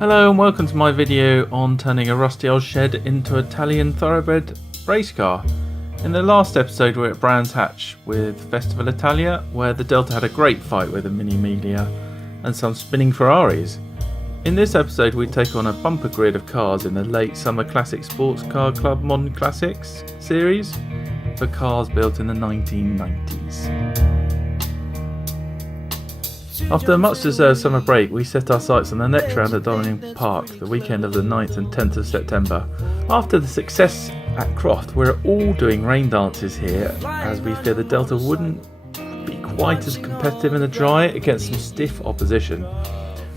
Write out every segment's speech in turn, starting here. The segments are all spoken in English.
Hello and welcome to my video on turning a rusty old shed into an Italian thoroughbred race car. In the last episode we were at Brands Hatch with Festival Italia, where the Delta had a great fight with a Mini Miglia and some spinning Ferraris. In this episode we take on a bumper grid of cars in the late summer classic sports car club Modern Classics series for cars built in the 1990s. After a much deserved summer break, we set our sights on the next round at Donington Park, the weekend of the 9th and 10th of September. After the success at Croft, we're all doing rain dances here, as we fear the Delta wouldn't be quite as competitive in the dry against some stiff opposition.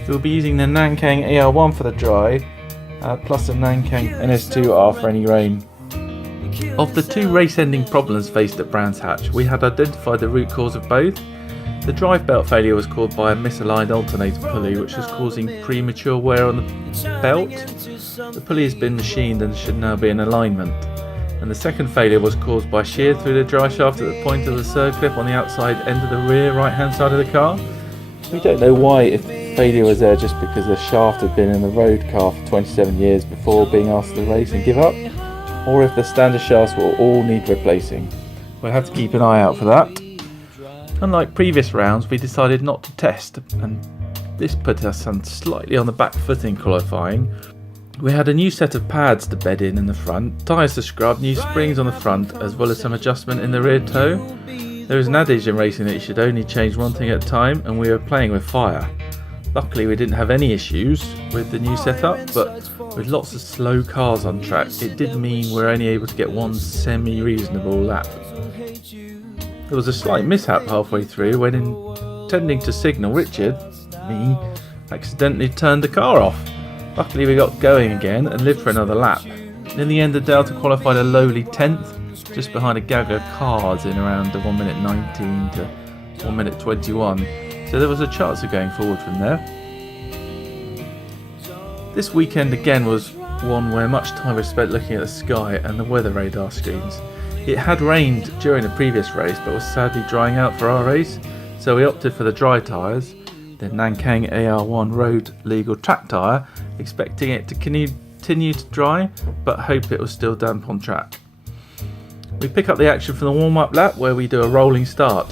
We'll be using the Nankang AR1 for the dry, plus the Nankang NS2R for any rain. Of the two race-ending problems faced at Brands Hatch, we had identified the root cause of both. The drive belt failure was caused by a misaligned alternator pulley, which was causing premature wear on the belt. The pulley has been machined and should now be in alignment. And the second failure was caused by shear through the dry shaft at the point of the surge clip on the outside end of the rear right hand side of the car. We don't know why, if failure was there just because the shaft had been in the road car for 27 years before being asked to race and give up, or if the standard shafts will all need replacing. We'll have to keep an eye out for that. Unlike previous rounds, we decided not to test, and this put us slightly on the back foot in qualifying. We had a new set of pads to bed in the front, tyres to scrub, new springs on the front, as well as some adjustment in the rear toe. There is an adage in racing that you should only change one thing at a time, and we were playing with fire. Luckily we didn't have any issues with the new setup, but with lots of slow cars on track, it did mean we were only able to get one semi-reasonable lap. There was a slight mishap halfway through when, intending to signal Richard, me, accidentally turned the car off. Luckily we got going again and lived for another lap. In the end the Delta qualified a lowly 10th, just behind a gag of cars in around 1 minute 19 to 1 minute 21, so there was a chance of going forward from there. This weekend again was one where much time was spent looking at the sky and the weather radar screens. It had rained during the previous race but was sadly drying out for our race, so we opted for the dry tyres, the Nankang AR1 road legal track tyre, expecting it to continue to dry but hope it was still damp on track. We pick up the action from the warm-up lap where we do a rolling start.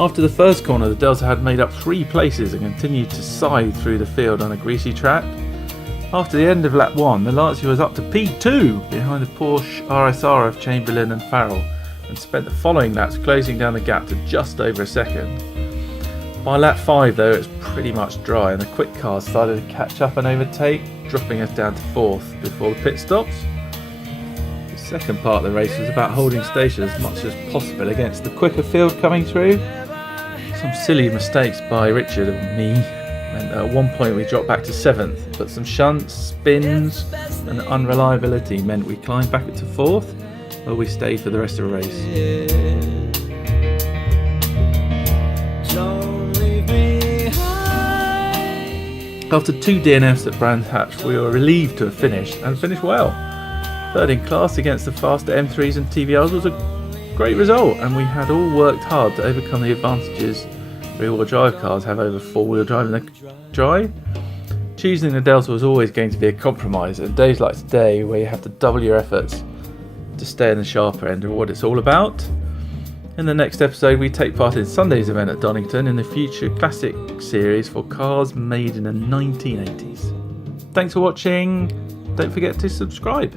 After the first corner, the Delta had made up 3 places and continued to side through the field on a greasy track. After the end of lap 1, the Lancia was up to P2 behind the Porsche RSR of Chamberlain and Farrell, and spent the following laps closing down the gap to just over a second. By lap 5 though, it was pretty much dry and the quick cars started to catch up and overtake, dropping us down to 4th before the pit stops. The second part of the race was about holding station as much as possible against the quicker field coming through. Some silly mistakes by Richard and me meant that at one point we dropped back to 7th, but some shunts, spins and unreliability meant we climbed back to 4th, where we stayed for the rest of the race. After 2 DNFs at Brands Hatch, we were relieved to have finished, and finished well. 3rd in class against the faster M3s and TVRs was a great result, and we had all worked hard to overcome the advantages rear-wheel drive cars have over 4-wheel drive in the dry. Choosing the Delta was always going to be a compromise, and days like today, where you have to double your efforts to stay in the sharper end, are what it's all about. In the next episode, we take part in Sunday's event at Donington in the Future Classic series for cars made in the 1980s. Thanks for watching. Don't forget to subscribe.